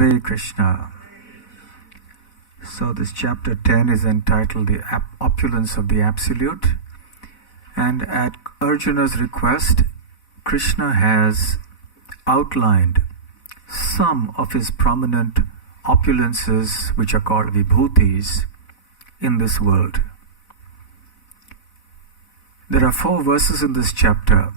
Hare Krishna. So this chapter 10 is entitled The Opulence of the Absolute. And at Arjuna's request, Krishna has outlined some of his prominent opulences, which are called vibhutis, in this world. There are 4 verses in this chapter,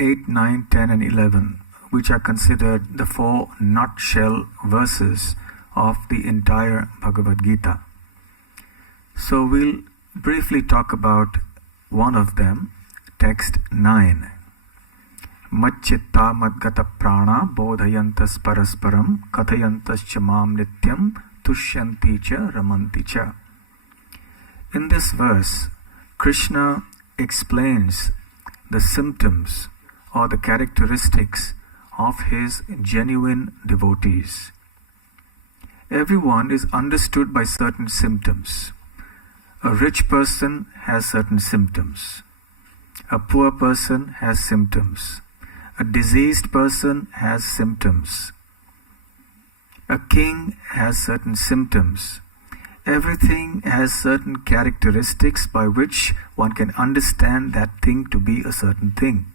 8, 9, 10 and 11, which are considered the 4 nutshell verses of the entire Bhagavad Gita. So we'll briefly talk about one of them, text 9. Macchitta madgata prana bodhayantas parasparam kathayantas cha mam nityam tushyanti cha ramanti cha. In this verse, Krishna explains the symptoms or the characteristics of his genuine devotees. Everyone is understood by certain symptoms. A rich person has certain symptoms. A poor person has symptoms. A diseased person has symptoms. A king has certain symptoms. Everything has certain characteristics by which one can understand that thing to be a certain thing.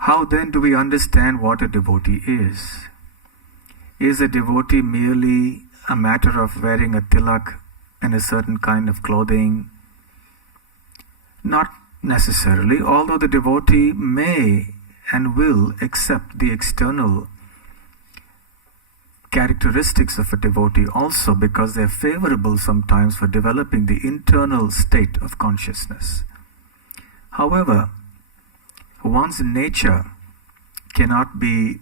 How then do we understand what a devotee is? Is a devotee merely a matter of wearing a tilak and a certain kind of clothing? Not necessarily, although the devotee may and will accept the external characteristics of a devotee also, because they are favorable sometimes for developing the internal state of consciousness. However, one's nature cannot be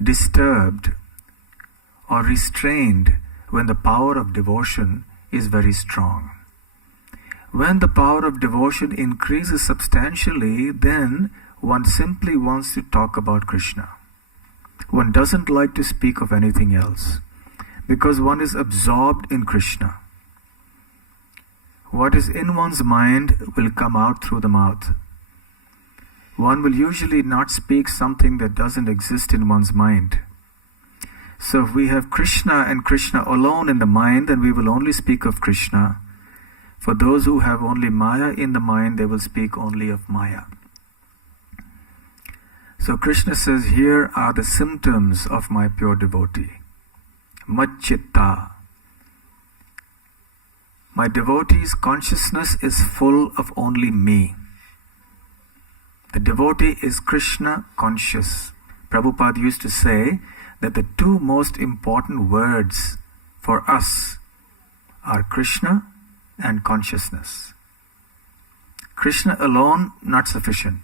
disturbed or restrained when the power of devotion is very strong. When the power of devotion increases substantially, then one simply wants to talk about Krishna. One doesn't like to speak of anything else, because one is absorbed in Krishna. What is in one's mind will come out through the mouth. One will usually not speak something that doesn't exist in one's mind. So if we have Krishna and Krishna alone in the mind, then we will only speak of Krishna. For those who have only Maya in the mind, they will speak only of Maya. So Krishna says, here are the symptoms of my pure devotee. Macchitta. My devotee's consciousness is full of only me. The devotee is Krishna conscious. Prabhupada used to say that the 2 most important words for us are Krishna and consciousness. Krishna alone, not sufficient.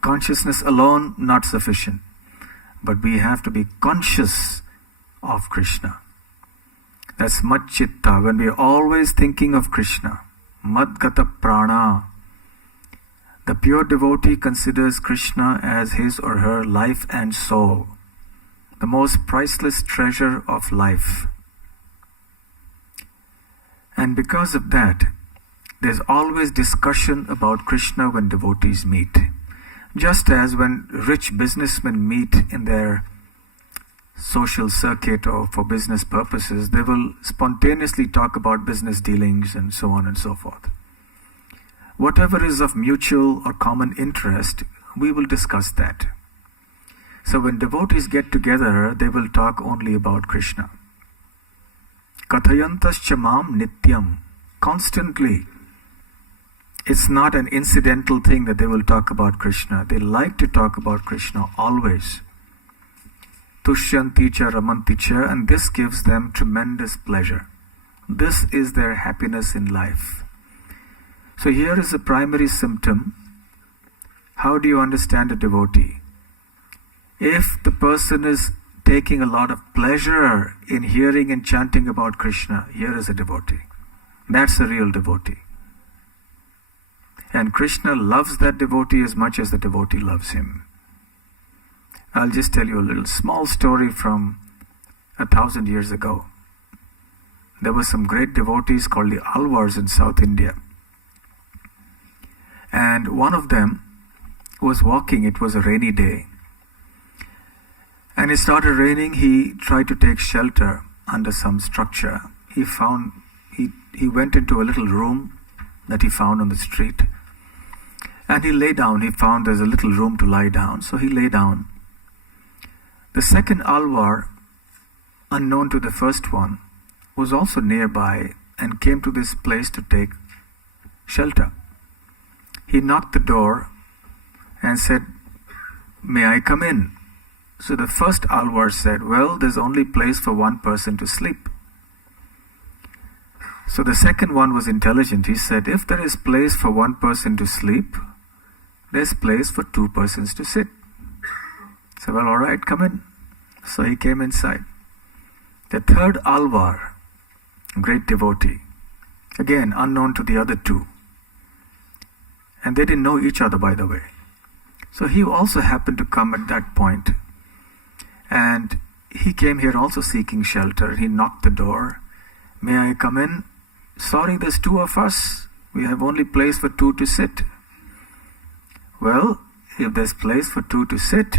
Consciousness alone, not sufficient. But we have to be conscious of Krishna. That's Macchitta, when we are always thinking of Krishna. Madgata prana. The pure devotee considers Krishna as his or her life and soul, the most priceless treasure of life. And because of that, there's always discussion about Krishna when devotees meet. Just as when rich businessmen meet in their social circuit or for business purposes, they will spontaneously talk about business dealings and so on and so forth. Whatever is of mutual or common interest, we will discuss that. So when devotees get together, they will talk only about Krishna. Kathayantas cha mam nityam. Constantly. It's not an incidental thing that they will talk about Krishna. They like to talk about Krishna always. Tushyanti cha ramanti cha, and this gives them tremendous pleasure. This is their happiness in life. So here is the primary symptom. How do you understand a devotee? If the person is taking a lot of pleasure in hearing and chanting about Krishna, here is a devotee. That's a real devotee. And Krishna loves that devotee as much as the devotee loves him. I'll just tell you a little small story from 1,000 years ago. There were some great devotees called the Alvars in South India. And one of them was walking, it was a rainy day. And it started raining. He tried to take shelter under some structure. He went into a little room that he found on the street. And he lay down. He found there's a little room to lie down. So he lay down. The second Alvar, unknown to the first one, was also nearby and came to this place to take shelter. He knocked the door and said, "May I come in?" So the first Alvar said, "Well, there's only place for one person to sleep." So the second one was intelligent. He said, "If there is place for one person to sleep, there's place for two persons to sit." So, "Well, all right, come in." So he came inside. The third Alvar, great devotee, again unknown to the other two. And they didn't know each other, by the way. So he also happened to come at that point. And he came here also seeking shelter. He knocked the door. "May I come in?" "Sorry, there's two of us. We have only place for two to sit." "Well, if there's place for two to sit,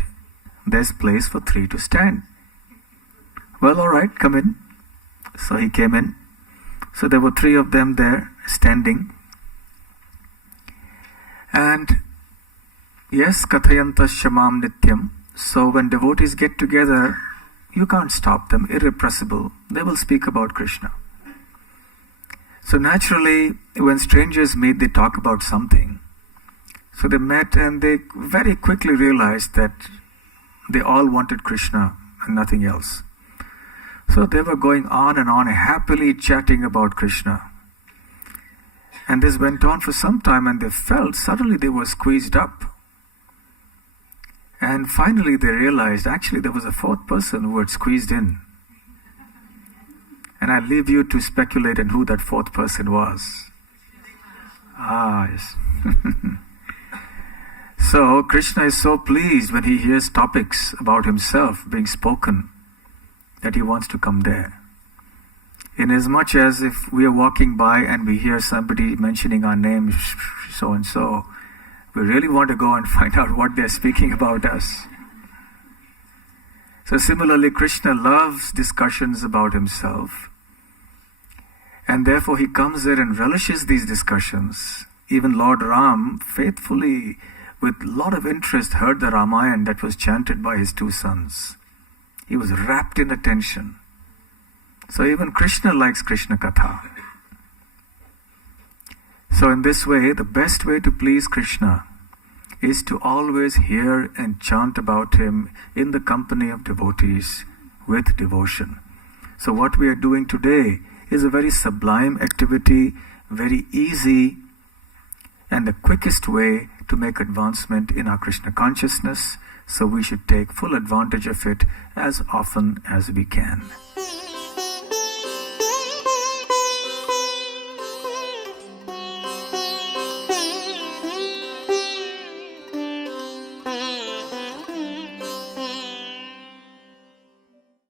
there's place for three to stand." "Well, all right, come in." So he came in. So there were three of them there standing. And yes, Kathayantas Shamam Nityam. So when devotees get together, you can't stop them, irrepressible. They will speak about Krishna. So naturally, when strangers meet, they talk about something. So they met and they very quickly realized that they all wanted Krishna and nothing else. So they were going on and on, happily chatting about Krishna. And this went on for some time, and they felt suddenly they were squeezed up. And finally they realized actually there was a fourth person who had squeezed in. And I leave you to speculate on who that fourth person was. Yes. So Krishna is so pleased when he hears topics about himself being spoken that he wants to come there. Inasmuch as if we are walking by and we hear somebody mentioning our name, so and so, we really want to go and find out what they're speaking about us. So similarly, Krishna loves discussions about himself, and therefore he comes there and relishes these discussions. Even Lord Ram faithfully, with a lot of interest, heard the Ramayana that was chanted by his two sons. He was wrapped in attention. So even Krishna likes Krishna Katha. So in this way, the best way to please Krishna is to always hear and chant about him in the company of devotees with devotion. So what we are doing today is a very sublime activity, very easy, and the quickest way to make advancement in our Krishna consciousness. So we should take full advantage of it as often as we can.